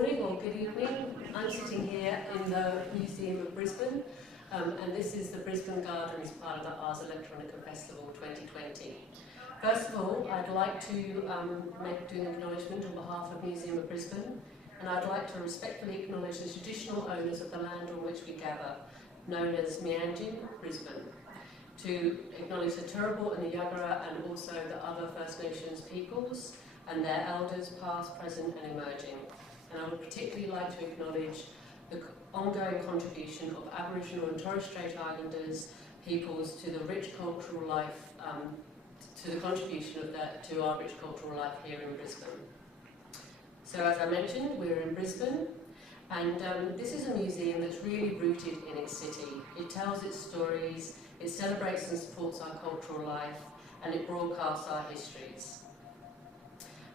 morning or good evening. I'm sitting here in the Museum of Brisbane, and this is the Brisbane Gardens part of the Ars Electronica Festival 2020. First of all, I'd like to do an acknowledgement on behalf of Museum of Brisbane, and I'd like to respectfully acknowledge the traditional owners of the land on which we gather, known as Meanjin, Brisbane, to acknowledge the Turrbal and the Yagara and also the other First Nations peoples and their elders past, present and emerging. And I would particularly like to acknowledge the ongoing contribution of Aboriginal and Torres Strait Islanders peoples to the rich cultural life, to the contribution of that to our rich cultural life here in Brisbane. So as I mentioned, we're in Brisbane, and this is a museum that's really rooted in its city. It tells its stories, it celebrates and supports our cultural life, and it broadcasts our histories.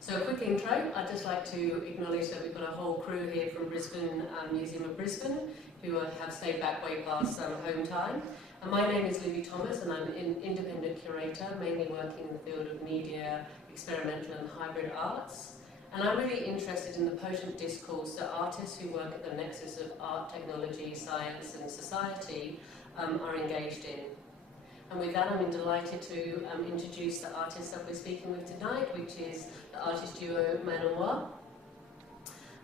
So a quick intro, I'd just like to acknowledge that we've got a whole crew here from Brisbane, Museum of Brisbane, who have stayed back way past home time. And my name is Lubi Thomas, and I'm an independent curator, mainly working in the field of media, experimental and hybrid arts. And I'm really interested in the potent discourse that artists who work at the nexus of art, technology, science and society are engaged in. And with that, I'm delighted to introduce the artists that we're speaking with tonight, which is the artist duo Manoir.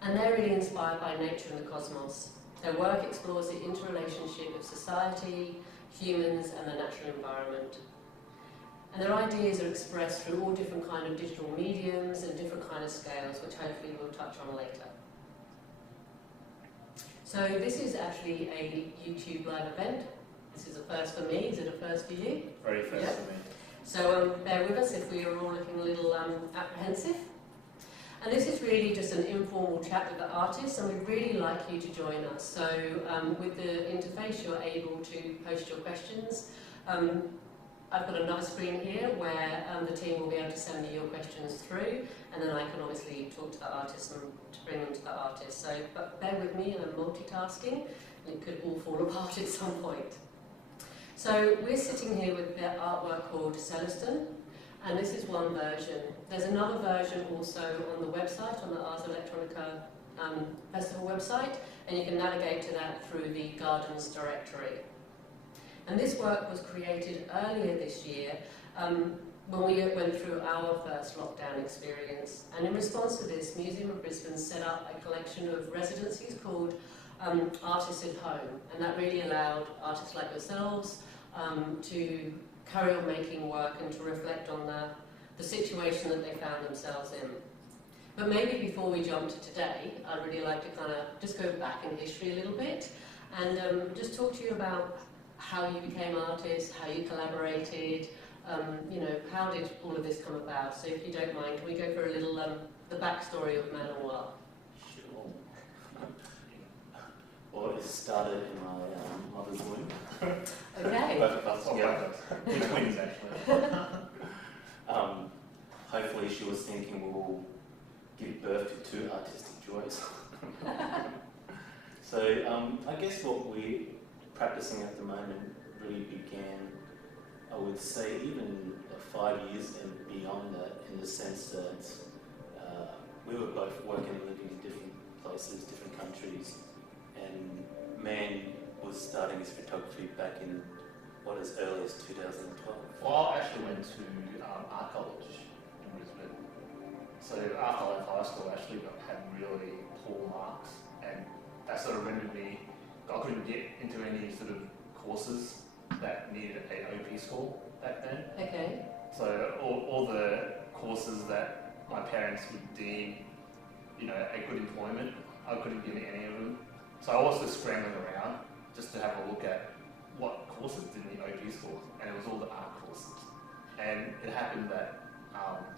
And they're really inspired by nature and the cosmos. Their work explores the interrelationship of society, humans, and the natural environment. And their ideas are expressed through all different kind of digital mediums and different kind of scales, which hopefully we'll touch on later. So this is actually a YouTube live event. This is a first for me. Is it a first for you? Very first for me. So bear with us if we are all looking a little apprehensive. And this is really just an informal chat with the artists, and we'd really like you to join us. So with the interface, you're able to post your questions. I've got another screen here where the team will be able to send me your questions through, and then I can obviously talk to the artists and to bring them to the artists. So but bear with me, I'm multitasking, and it could all fall apart at some point. So we're sitting here with the artwork called Selleston, and this is one version. There's another version also on the website, on the Ars Electronica Festival website, and you can navigate to that through the Gardens directory. And this work was created earlier this year when we went through our first lockdown experience. And in response to this, Museum of Brisbane set up a collection of residencies called Artists at Home, and that really allowed artists like yourselves to carry on making work and to reflect on the situation that they found themselves in. But maybe before we jump to today, I'd really like to kind of just go back in history a little bit and just talk to you about how you became artists, how you collaborated, you know, how did all of this come about? So if you don't mind, can we go for a little the backstory of Manoir? Sure. Well, it started in my mother's womb. Okay. Both of us together. We're twins, actually. Hopefully she was thinking we'll give birth to two artistic joys. So I guess what we're practicing at the moment really began, I would say, even 5 years and beyond that, in the sense that we were both working and living in different places, different countries, and man was starting his photography back in what as early as 2012. Well, I actually went to art college in Brisbane. So after I left high school, I actually had really poor marks, and that sort of rendered me, I couldn't get into any sort of courses that needed an OP score back then. Okay. So all the courses that my parents would deem, you know, a good employment, I couldn't get any of them. So I was just scrambling around just to have a look at what courses did the OP score, and it was all the art courses. And it happened that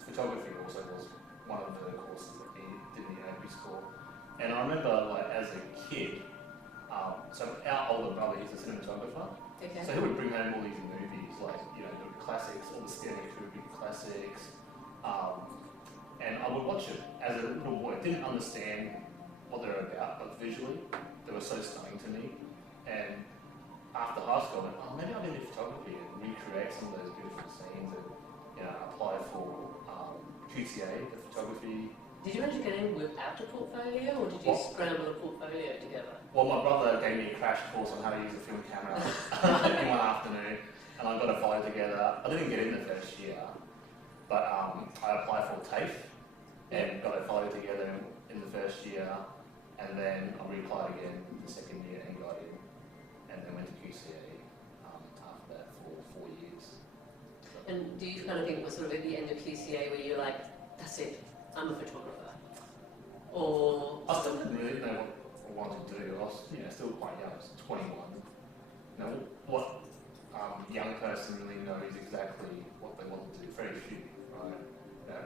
photography also was one of the courses that did the OP score. And I remember, like, as a kid, so our older brother, he's a cinematographer, Okay. so he would bring home all these movies, like, you know, the classics, all the Stanley Kubrick classics, and I would watch it as a little boy. I didn't understand what they were about, but visually, they were so stunning to me. And after high school, I went, oh, maybe I'll do photography and recreate some of those beautiful scenes and, you know, apply for QTA, the photography Did you manage to get in without a portfolio, or did you scramble a portfolio together? Well, my brother gave me a crash course on how to use a film camera in one afternoon, and I got a photo together. I didn't get in the first year, but I applied for TAFE and got a photo together in the first year, and then I reapplied again the second year and got in, and then went to QCA after that for 4 years. And do you kind of think it was sort of at the end of QCA where you're like, that's it, I'm a photographer? Or I still didn't really know what I wanted to do. I was, still quite young. I was 21. What young person really knows exactly what they want to do? Very few, right?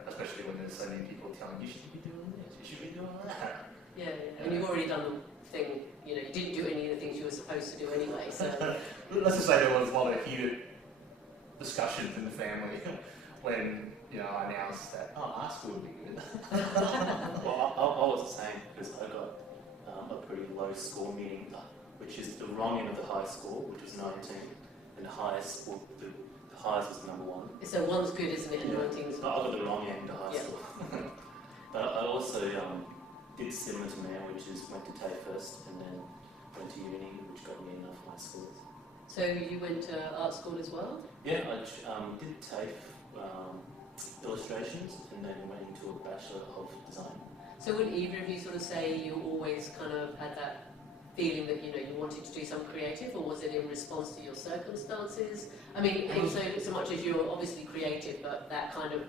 Especially when there's so many people telling you should be doing this, you should be doing that. Yeah. And you've already done the thing. You didn't do any of the things you were supposed to do anyway. So let's just say there was a lot of heated discussions in the family when I announced that art school would be good. Well, I was the same because I got a pretty low score, meaning which is the wrong end of the high score, which was 19, and the highest, the highest was number 1. So one's good, isn't it? And 19's No, I got the wrong end of high school. But I also did similar to Mare, which is went to TAFE first and then went to uni, which got me enough high schools. So you went to art school as well? Yeah, I did TAFE illustrations and then went into a Bachelor of Design. So would either of you sort of say you always kind of had that feeling that you wanted to do some creative, or was it in response to your circumstances? I mean, so much as you're obviously creative, but that kind of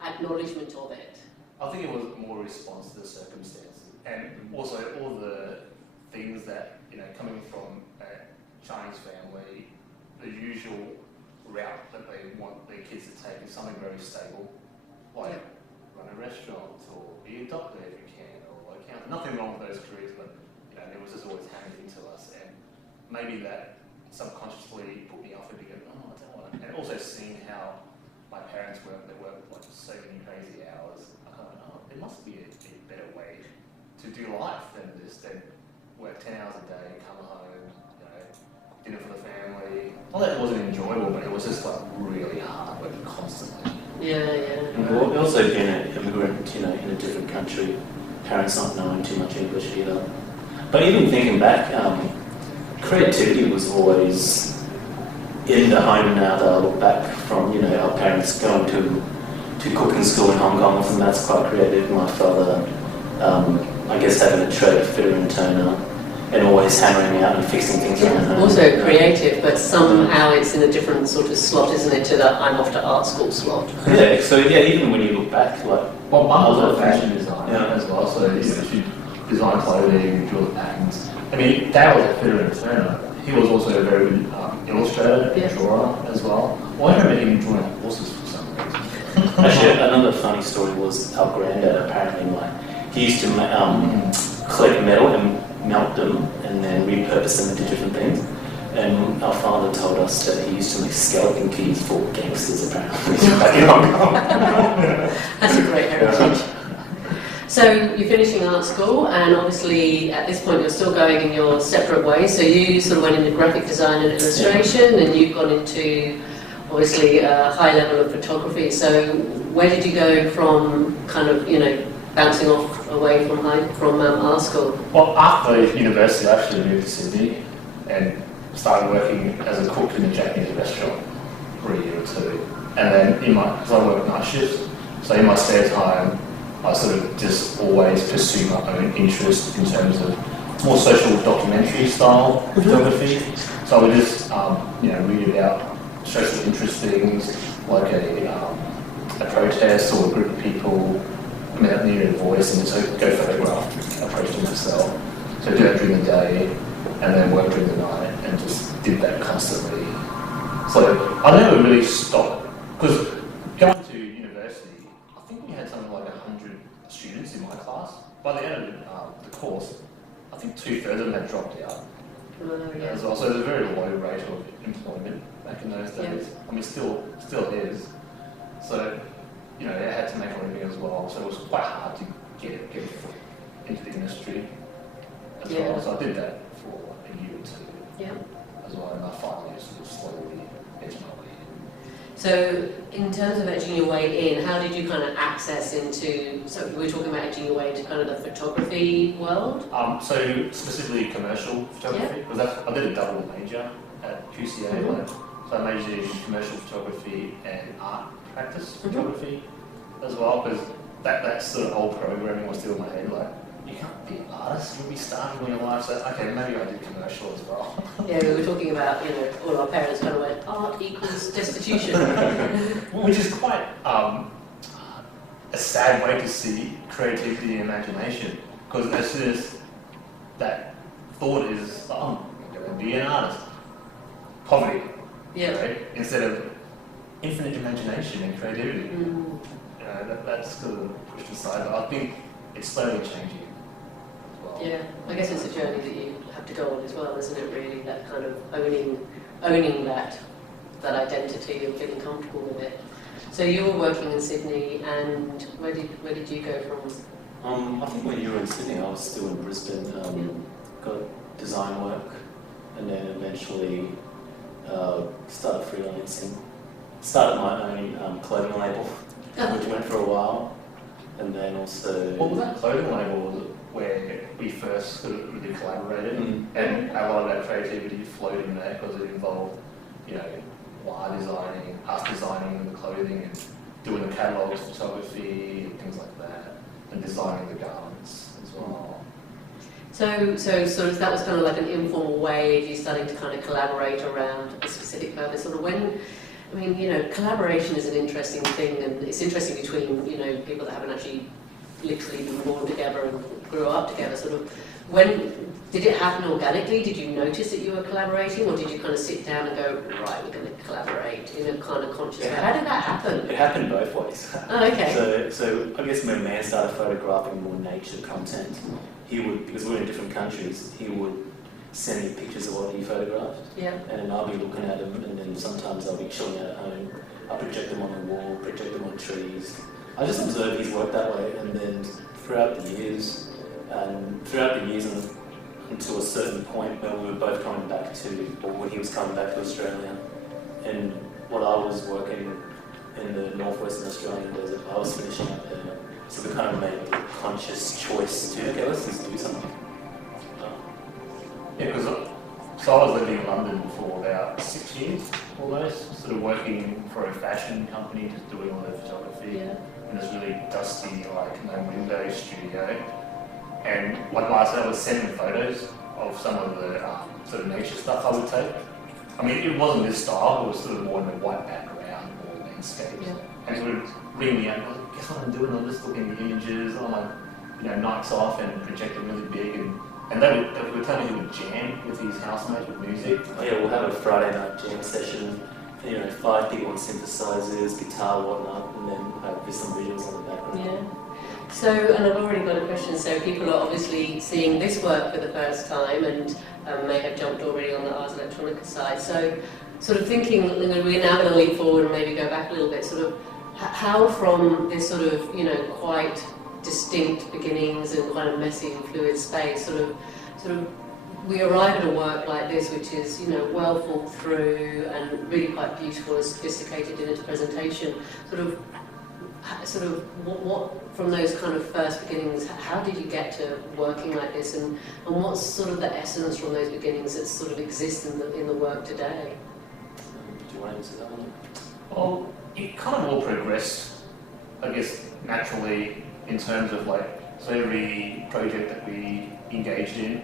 acknowledgement of it. I think it was more a response to the circumstances, and also all the things that coming from a Chinese family, the usual route that they want their kids to take is something very stable, like run a restaurant or be a doctor if you can, or accountant. Nothing wrong with those careers, but it was just always hammered into us, and maybe that subconsciously put me off it because I don't want to. And also seeing how my parents work, they work like so many crazy hours. I kind of went, there must be a better way to do life than this. Than work 10 hours a day, come home, dinner for the family. Not that it wasn't enjoyable, but it was just like really hard work constantly. Yeah. And we've also been an immigrant, in a different country. Parents not knowing too much English either. But even thinking back, creativity was always in the home. Now that I look back from, our parents going to cooking school in Hong Kong, and that's quite creative. My father, I guess, having a trade fitter and turner, and always hammering out and fixing things around home. Also creative, but somehow it's in a different sort of slot, isn't it, to the I'm off to art school slot. Yeah, so even when you look back, like... Well, Mum was a fashion designer as well, so she designed clothing, drew the patterns. I mean, Dad was a fitter and turner. He was also a very good illustrator and drawer as well. Well, I remember him drawing horses for some reason. Actually, another funny story was our granddad, apparently, he used to collect metal and melt them and then repurpose them into different things. And our father told us that he used to make skeleton keys for gangsters, apparently. Back in Hong Kong. That's a great heritage. So you're finishing art school, and obviously at this point you're still going in your separate ways. So you sort of went into graphic design and illustration, and you've gone into obviously a high level of photography. So where did you go from kind of, bouncing off away from art school? Well, after university, I actually moved to Sydney and started working as a cook in a Japanese restaurant for a year or two. And then because I work night shifts, so in my spare time, I sort of just always pursue my own interest in terms of more social documentary style photography. So I would just, read about social interest things like a protest or a group of people that needed a voice, and so go photograph a protest myself. So do that during the day, and then work during the night, and just did that constantly. So I never really stopped, because going to university, I think we had something like 100 students in my class. By the end of the course, I think 2/3 of them had dropped out as well. So there's a very low rate of employment back in those days. I mean, still is. So, they had to make a living as well. So it was quite hard to get a foot into the industry as well. So I did that for a year or two as well, and I finally sort of slowly edged my way in. So in terms of edging your way in, how did you kind of access into, so we were talking about edging your way into kind of the photography world? So specifically commercial photography, because I did a double major at QCA, so I majored in commercial photography and art practice photography as well, because that sort of old programming was still in my head, like, you can't be an artist, you'll be starting when your life, so okay, maybe I did commercial as well. Yeah, we were talking about, you know, all our parents kind of went, art equals destitution. Which is quite a sad way to see creativity and imagination, because as soon as that thought is, oh, I'm going to be an artist, poverty, right? Instead of infinite imagination and creativity. You know, that's sort of pushed aside, but I think it's slowly changing as well. Yeah, I guess it's a journey that you have to go on as well, isn't it, really? That kind of owning that identity and feeling comfortable with it. So you were working in Sydney, and where did you go from? I think when you were in Sydney, I was still in Brisbane. Got design work, and then eventually started freelancing. Started my own clothing label, which went for a while, and then also. What was that clothing label? Was it where we first sort of really collaborated, and a lot of that creativity flowed in there because it involved, you know, wire designing, us designing the clothing, and doing the catalogs, photography, and things like that, and designing the garments as well. So sort of that was kind of like an informal way of you starting to kind of collaborate around a specific purpose. Sort of when, I mean, you know, collaboration is an interesting thing, and it's interesting between, you know, people that haven't actually literally been born together and grew up together. Sort of, when did it happen organically? Did you notice that you were collaborating, or did you kind of sit down and go, right, we're going to collaborate in a kind of conscious way? How did that happen? It happened both ways. Oh, okay. So I guess when man started photographing more nature content, he would, because we're in different countries, he would send me pictures of what he photographed. Yeah. And I'll be looking at them, and then sometimes I'll be chilling out at home. I'll project them on the wall, project them on trees. I just observed his work that way, and then throughout the years, and until a certain point when we were both coming back to, or when he was coming back to Australia, and what I was working in the northwestern Australian desert, I was finishing up there. So we kind of made a conscious choice to, okay, let's just do something. Yeah, because so I was living in London for about 6 years almost, sort of working for a fashion company, just doing all the photography. Yeah. In this really dusty, like, no window studio. And one night I was sending photos of some of the sort of nature stuff I would take. I mean, it wasn't this style, it was sort of more in the white background, more landscapes. Yeah. And he would ring me up, guess what I'm doing? I'm just looking at the images, I'm like, you know, nights off and projecting really big. And they would tell me he would jam with his housemates with music. Oh, yeah, we'll have a Friday night jam session. You know, 5 people on synthesizers, guitar, whatnot, and then have some visuals on the background. Yeah. So, and I've already got a question. So people are obviously seeing this work for the first time, and may have jumped already on the Ars Electronica side. So, sort of thinking, you know, we're now going to leap forward and maybe go back a little bit. Sort of, how from this sort of, you know, quite distinct beginnings and kind of messy and fluid space, sort of, we arrive at a work like this, which is, you know, well thought through and really quite beautiful and sophisticated in its presentation. Sort of, what from those kind of first beginnings, how did you get to working like this, and what's sort of the essence from those beginnings that sort of exists in the work today? Do you want to answer that one? Well, it kind of all progressed, I guess, naturally in terms of, like, so every project that we engaged in,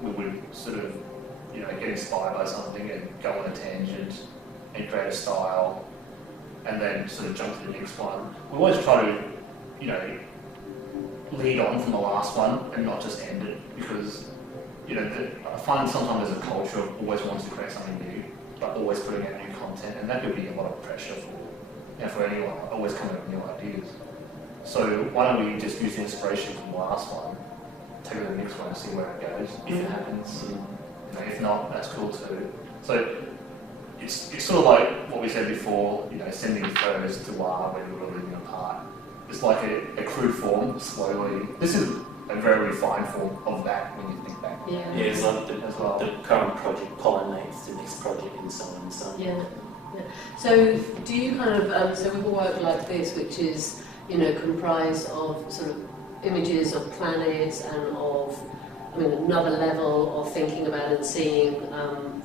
we would sort of, you know, get inspired by something and go on a tangent and create a style, and then sort of jump to the next one. We always try to, you know, lead on from the last one and not just end it, because, you know, I find sometimes there's a culture of always wanting to create something new, but always putting out new content, and that could be a lot of pressure for, you know, for anyone, always coming up with new ideas. So why don't we just use the inspiration from the last one, take it to the next one and see where it goes, if it happens. You know, if not, that's cool too. So it's sort of like what we said before, you know, sending photos to WAR when we were living apart. It's like a crude form, slowly. This is a very refined form of that when you think back. Yeah. Yeah, it's like the current project pollinates the next project and so on and so on. Yeah. Yeah. So do you kind of, so with work like this, which is, you know, comprised of sort of images of planets and of, I mean, another level of thinking about and seeing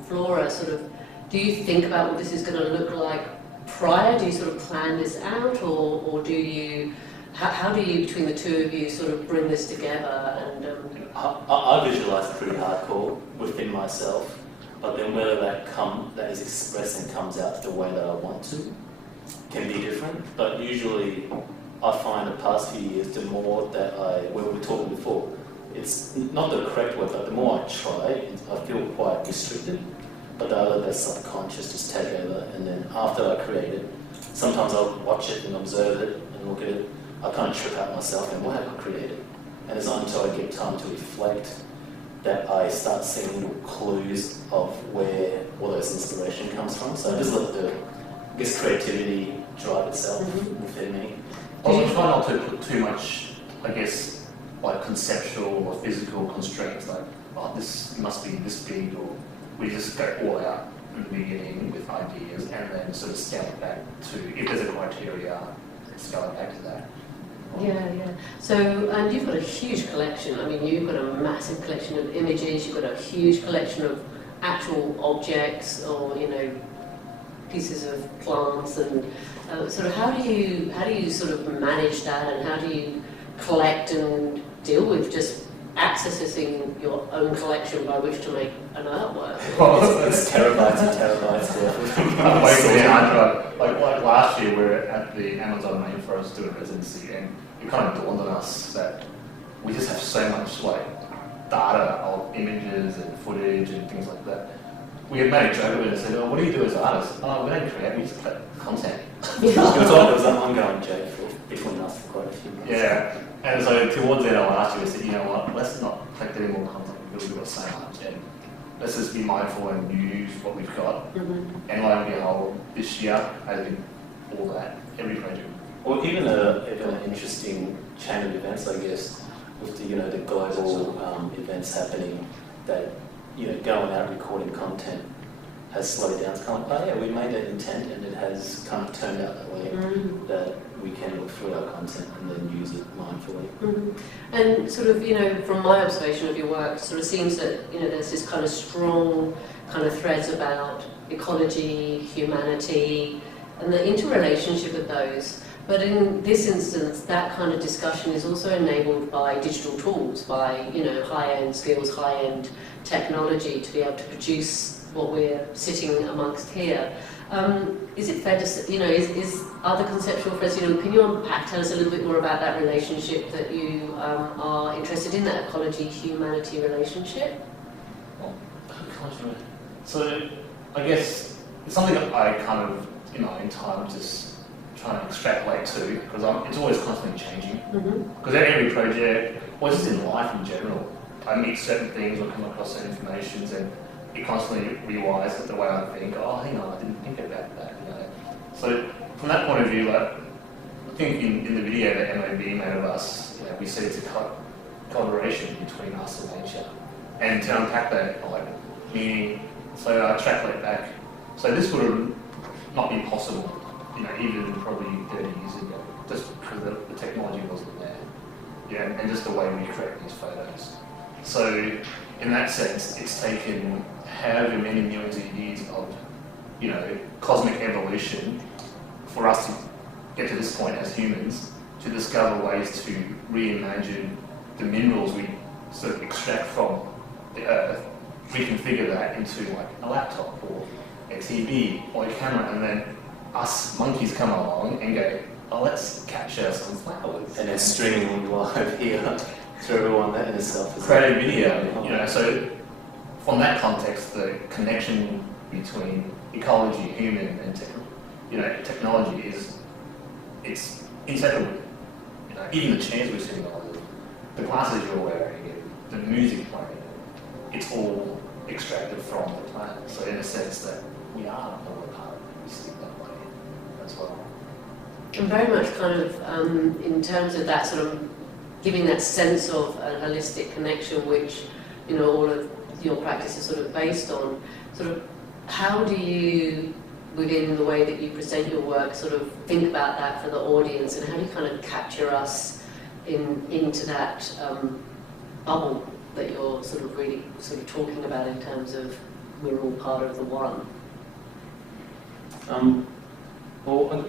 flora, sort of, do you think about what this is going to look like prior? Do you sort of plan this out, or do you, how do you, between the two of you, sort of bring this together? And I visualise pretty hardcore within myself, but then whether that is expressed and comes out the way that I want to can be different. But usually, I find the past few years, the more that when we were talking before, it's not the correct word, but the more I try, I feel quite restricted. But I let that subconscious just take over, and then after I create it, sometimes I'll watch it and observe it and look at it. I kind of trip out myself and what have I created? And it's not until I get time to reflect that I start seeing little clues of where all those inspiration comes from. So I just let the, I guess, creativity drive itself within me. I also try not to put too much, I guess, like conceptual or physical constraints, like, oh, this must be this big, or we just go all out in the beginning with ideas and then sort of scale it back to, if there's a criteria, scale it back to that. yeah, yeah. So, and you've got a huge collection. I mean, you've got a massive collection of images. You've got a huge collection of actual objects, or, you know, pieces of plants, and sort of how do you sort of manage that, and how do you collect and deal with just accessing your own collection by which to make an artwork? It's terabytes and terabytes like last year we were at the Amazon rainforest doing a residency, and it kind of dawned on us that we just have so much like data of images and footage and things like that. We had made a joke of it and said, oh, what do you do as artists? Oh, we don't create, we just collect content. It was an ongoing joke between us for quite a few months. Yeah, and so towards the end of last year we said, you know what, let's not collect any more content because we've got so much, and let's just be mindful and use what we've got. And lo and behold, this year has been all that, every project. Or even an interesting chain of events, I guess, with the, you know, the global events happening, that, you know, going out recording content has slowed down. It's kind of like, oh yeah, we made that intent and it has kind of turned out that way, that we can look through our content and then use it mindfully. And sort of, you know, from my observation of your work, it sort of seems that, you know, there's this kind of strong kind of threads about ecology, humanity, and the interrelationship of those. But in this instance, that kind of discussion is also enabled by digital tools, by, you know, high-end skills, high-end technology to be able to produce what we're sitting amongst here. Is it fair to say, you know, are the conceptual threads, you know, can you unpack, tell us a little bit more about that relationship that you are interested in, that ecology-humanity relationship? So, I guess it's something that I kind of, in my own time, just trying to extrapolate to, because it's always constantly changing. Because every project, or just in life in general, I meet certain things or come across certain information, and it constantly rewises the way I think, oh, hang on, I didn't think about that, you know. So from that point of view, like, I think in the video that MOB made of us, you know, we said it's a collaboration between us and nature. And to unpack that, like, meaning, so I extrapolate back. So this would have not been possible, you know, even probably 30 years ago, just because the technology wasn't there. Yeah, and just the way we create these photos. So in that sense, it's taken however many millions of years of, you know, cosmic evolution for us to get to this point as humans, to discover ways to reimagine the minerals we sort of extract from the earth, reconfigure that into like a laptop or a TV or a camera, and then us monkeys come along and go, oh, let's capture some flowers. And then streaming live here to everyone, that in itself is create a video, you know. So from that context, the connection between ecology, human, and technology it's inseparable. You know, even the chairs we're sitting on, the glasses you're wearing, the music playing, it's all extracted from the planet. So in a sense that we are all a part of it, we stick that way as well. And very much kind of in terms of that sort of giving that sense of a holistic connection, which, you know, all of your practice is sort of based on, sort of how do you within the way that you present your work, sort of think about that for the audience, and how do you kind of capture us into that bubble that you're sort of really sort of talking about in terms of we're all part of the one? Well,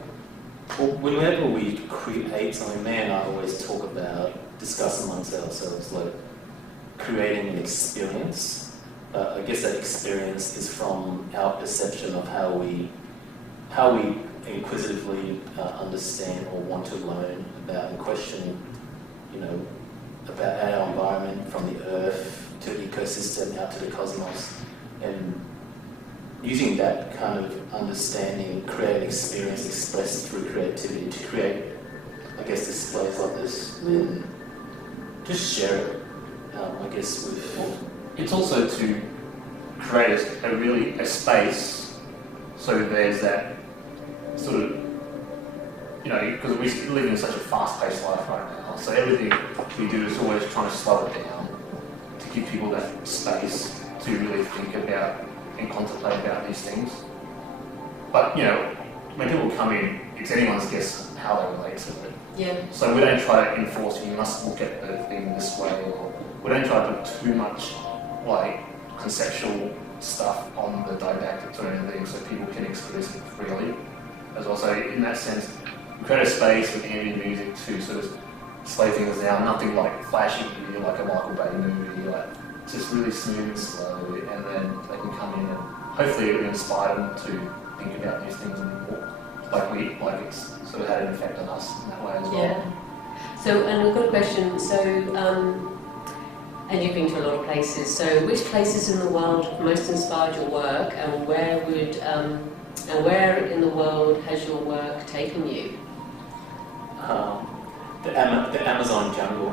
whenever we create something, man, I always talk about, discuss amongst ourselves, like creating an experience. I guess that experience is from our perception of how we inquisitively understand or want to learn about and question, about our environment, from the earth to the ecosystem out to the cosmos, and using that kind of understanding, create an experience expressed through creativity to create, I guess, displays like this, and just share it, I guess, with... It's also to create a space, so there's that sort of, because we live in such a fast-paced life right now, so everything we do is always trying to slow it down, to give people that space to really think about and contemplate about these things. But, when people come in, it's anyone's guess how they relate to it. Yeah. So we don't try to enforce you must look at the thing this way, or we don't try to put too much conceptual stuff on the didactics or anything, so people can express it freely. As well, so in that sense, we create a space with ambient music to sort of slow things down, nothing like flashy, like a Michael Bay movie, just really smooth and slow, and then they can come in and hopefully it will inspire them to think about these things more, like it's sort of had an effect on us in that way as well. Yeah. So, and we've got a question. So, and you've been to a lot of places. So, which places in the world have most inspired your work, and where in the world has your work taken you? The Amazon jungle.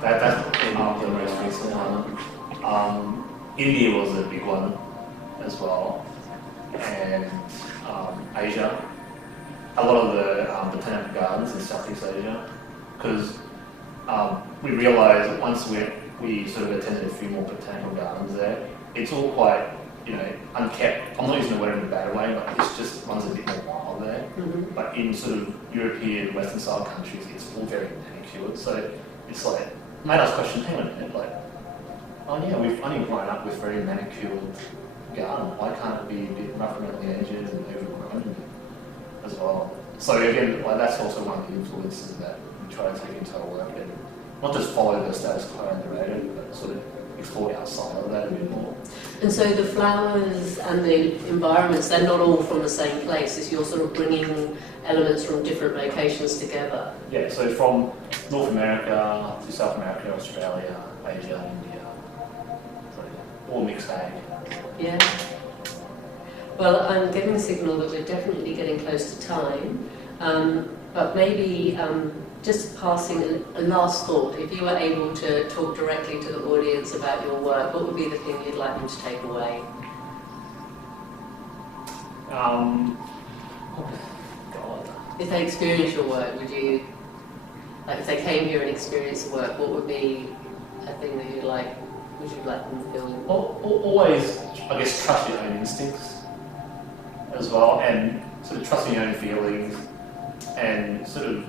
That's in the most recent one. India was a big one as well, and Asia. A lot of the botanical gardens in Southeast Asia, because we realised that once we sort of attended a few more botanical gardens there, it's all quite, unkept. I'm not using the word in a bad way, but it's just runs a bit more wild there. Mm-hmm. But in sort of European, Western style countries, it's all very manicured. So it's made us question, hang on a minute, oh yeah, we've only grown up with very manicured garden. Why can't it be a bit rough around the edges and overgrown as well? So again, that's also one of the influences that we try to take into our work, and not just follow the status quo underrated, but sort of explore outside of that a bit more. And so the flowers and the environments, they're not all from the same place. It's you're sort of bringing elements from different locations together. Yeah, so from North America to South America, Australia, Asia, India, all mixed bag. Yeah. Well, I'm getting the signal that we're definitely getting close to time, but maybe just passing a last thought. If you were able to talk directly to the audience about your work, what would be the thing you'd like them to take away? If they experience your work, would you, if they came here and experienced the work, what would be a thing that would you like them to feel? Always, I guess, trust your own instincts as well, and sort of trusting your own feelings, and sort of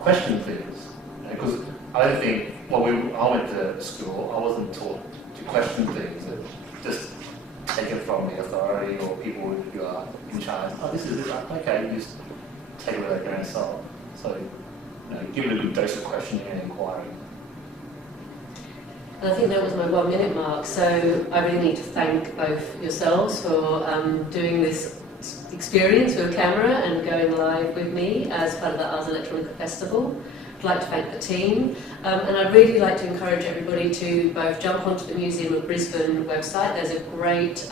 question things. Because I don't think, I went to school, I wasn't taught to question things, just take it from the authority or people who are in charge. Oh, this is it, okay, you just take it with a grain of salt. So, give it a good dose of questioning and inquiry. And I think that was my 1 minute mark, so I really need to thank both yourselves for doing this experience with a camera and going live with me as part of the Ars Electronica Festival. I'd like to thank the team, and I'd really like to encourage everybody to both jump onto the Museum of Brisbane website. There's a great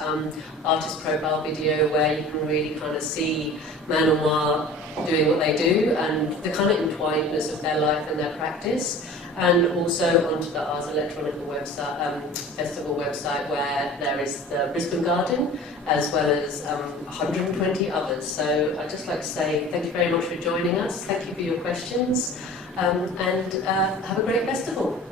artist profile video where you can really kind of see man and Moir doing what they do and the kind of entwinedness of their life and their practice. And also onto the Ars Electronica website, festival website, where there is the Brisbane Garden, as well as 120 others. So I'd just like to say thank you very much for joining us. Thank you for your questions, and have a great festival.